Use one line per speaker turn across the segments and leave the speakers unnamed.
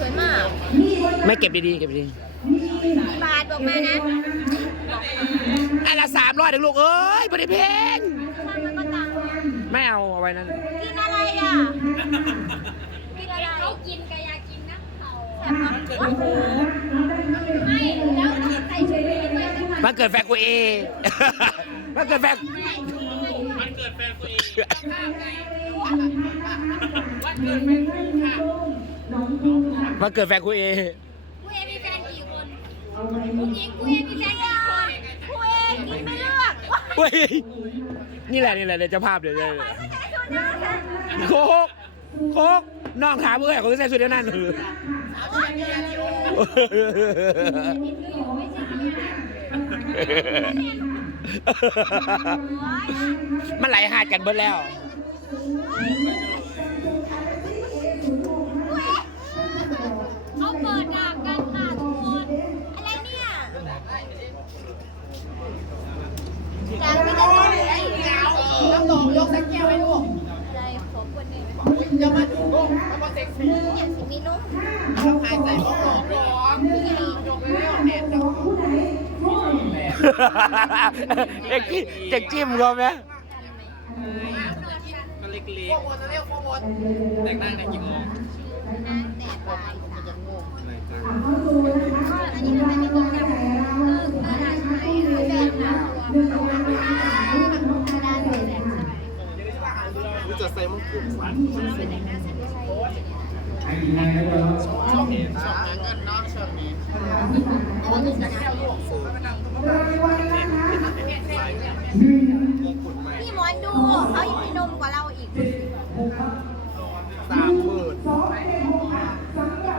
สวยมาก
ไม่เก็บดีๆเก็บดี
กี่บาทบอกมานะ
ๆอันละสามร้อยถึงลูกเอ้ยบริเพง
ช่างมันก็ตังค์
ไม่เอาเอาไว้นั่น
กินอะไรอะ กินอะไรเขากินกายากินนะเขาโอ้โหไม่แล้วใส่ชุดนี้ด้วยใช่ไหม
มันเกิดแฟนกูเอมันเกิดแฟน
มันเกิดแฟนตัวเอง
มันเกิดแฟนกู เอ
กูเอมีแฟนกี่คนกูยิงกูเอมีแฟนกี่คนกูเอกินไม่เลือก
เฮ้ยนี่แหละนี่แหละเดี๋ยวเจะภาพเดี๋ยวเดี๋ยว
ไม่ใช่ชุดนั้นค่ะ
โคกโคกน้องถามเอ้ยเขาจะใส่ชุดเดียวนั่นมันไหลหาดกันเบิดแล้ว
เขาเปิดด่ากันค่ะทุกคน อะไรเนี่ยจานไม่ได้อะไรน้ำหลงยกสักแก้วให้ลูกอะไรขอคนหนึ่ง
จะมาดูลูกแล้วก็เซ็กซี่
อยากสิมีนุ่ม
ก็มั้ย
เด็กจิ้มเด็กจิ้มเขาไหม
ก็เล็กๆพวกวนจะเรียกพวกวนเด็กนั่งในกี่โมง
นะแดดบ่ายสาม
จะง่วงอะไรกัน
อันนี้ทำไมไม่บอกนะเออเออได้ใช่ไหมแฟนหาตัวได้เป็นแฟนใช่ไหม
รู้จะใส่มงกุฎสัน
เป็นแหน้าฉันไม่ใช่
ชอบเห็นชอบเงินน้องชอบนี้
เอาหนึ่งนะ
มงกุฎใหม่
พี่หมอนดูเขายังมีนมกว่าเราอีก
สามหมื่นมงกุฎ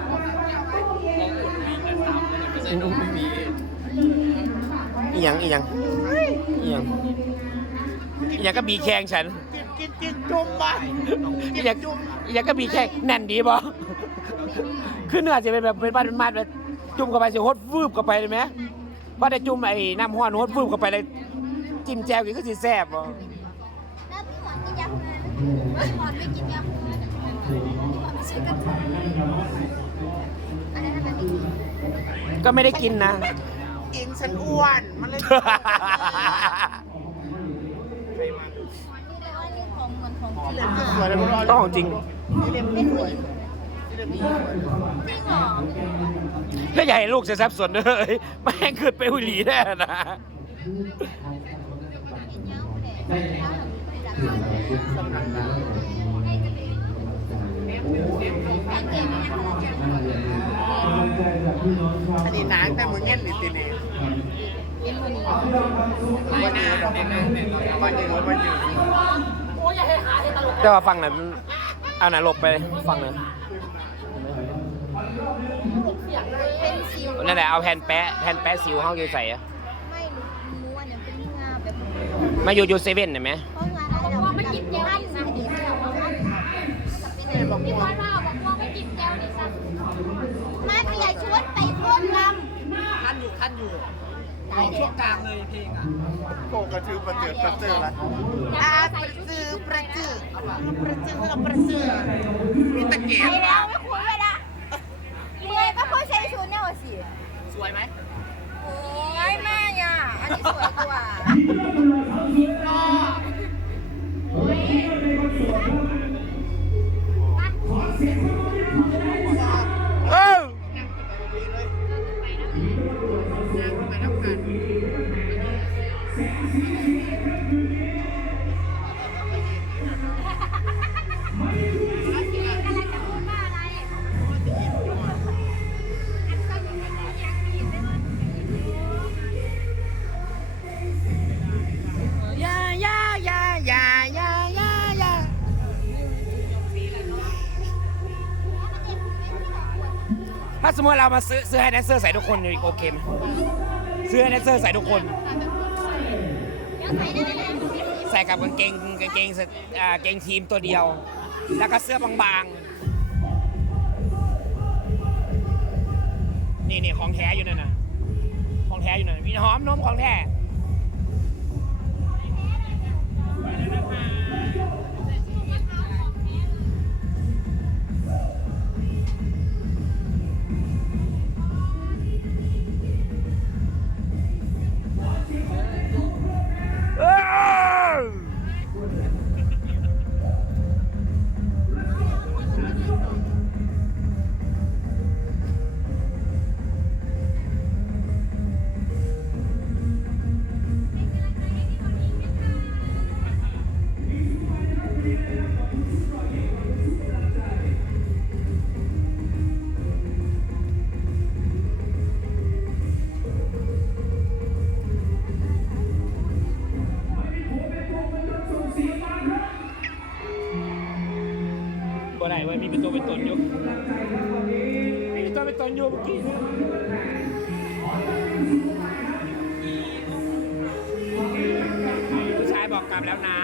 มีแต่สามหมื่นไม่ใช่นมไม่มี
อีหยังอีหยังอีหยังอีหยังก็บีแข้งฉัน
กินกิน จุ่มไป
อีหยังอีหยังก็บีแข้งแน่นดีบ่คือเนื้อจะเป็นแบบเป็นบ้านเป็นมัดแบบจุ่มเข้าไปสิฮดวืบเข้าไปเลยไหมว่าได้จุ่มไอ้น้ำห้อนฮดวืบเข้าไปเลยจิ้มแจ่วกินก็สิแซ่บบ่
แล้วพี่หมอนกินยาคุมะพี่หมอนไม่กินยาคุมะพี่หมอนไม่ใช่กระเทยอันนั้นทำไมไม่กิน
ก็ไม่ได้กินนะ
กินฉันอ้วน มันเลย
นี่เลยว่านี่ ของเหมือนของจริง
สวย
อะ
เลยพวกเรา
ต้องของจริง
เป็นผู้หญิงจริงเหรอ
ถ้าอยากให้ลูกเสียทรัพย์ส่วนเด้อแม่งขึ้นไปหุยหลีแน่นะ
อันนี้นางแต่มึงเงี้ยหรือตีเน่วันนี้วันนี้วันนี้วันนี้
แต่ว่าฟังนั้นเอาหน่ะหลบไปฟังนั้น
เป็นสิว
นั่นแหละเอาแผ่นแปะแผ่นแปะสิวเฮาอยู่ใส่อะ
ไม่รู้รู้ว่าเนี่ยเป็นเงาแบบ
มาอยู่อยู่เซเว่นเห็นไหม
เพราะงานอะไรเราไม่กินแก้วนี่นะเดี๋ยวเราเอาอันเป็นอะไรพี่ว่าเราบอกว่าไม่กินแก้วนี่ซะมาขยายชวนไปพ่นล
ขั้นอยู่ขั้นอยู่ำเอา ช่วงกลางเลยเพลงอะโกกระชือประเจิดประเจิดละอาประจือประจือประจือประจือมีตะเกีย
ไป
บ
แล้วไม่คุ้นเลยนะเมื่อยก็พ่อใช้ชุดเนี่ยวะสิ
สวยไหม
โอ้ยแม่อะอันนี้สวยกว่า
ถ้าสมมติเรามาซื้อซื้อให้แดนเซอร์ใส่ทุกคนโอเคไหมซื้อให้แดนเซอร์ใส่ทุกคน ใส่กับกางเกงกางเกงสอ่ากางเกงทีมตัวเดียว แล้วก็เสื้อบางๆ นี่นี่ของแท้อยู่นั่นนะของแท้อยู่นั่นมีหอมนมของแท้ เป็นตัวเป็นตนอยู่มีตัวเป็นนยูผู้ชายบอกกลับแล้วนะ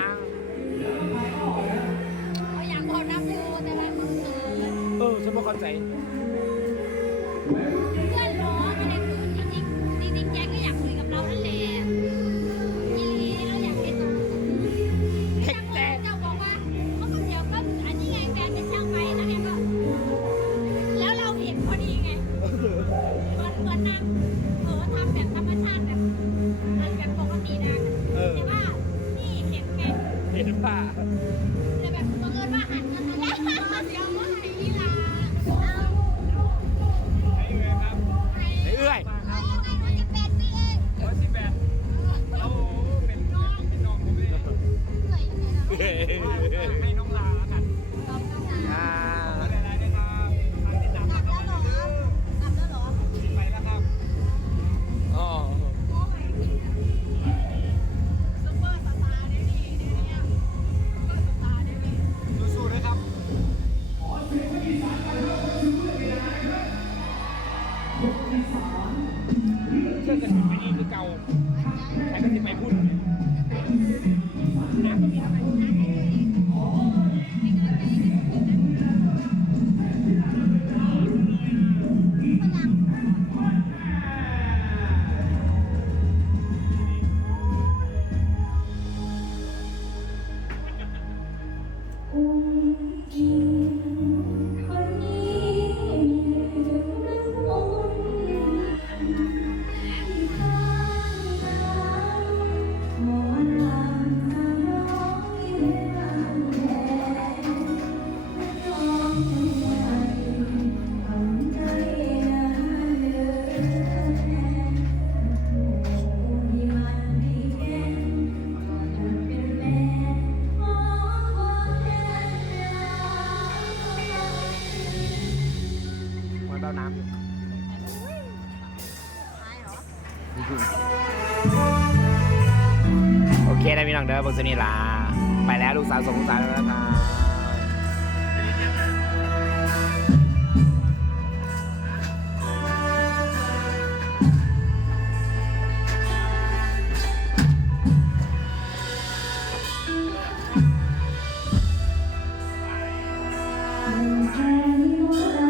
เขอยากพอนับดูแต่
ไม่า
เออฉันบอกคอนใจ ป่า แต่แบบบัง
เอิ
ญว่าหันมาทางนี้นเสี
ย
งมาก you. เบาน้ำอ
ยู่โอเคได้มีน้องเด้อบาสนนี่ล่ะไปแล้วลูกสาวส่งลูกสาวแล้วนะครับ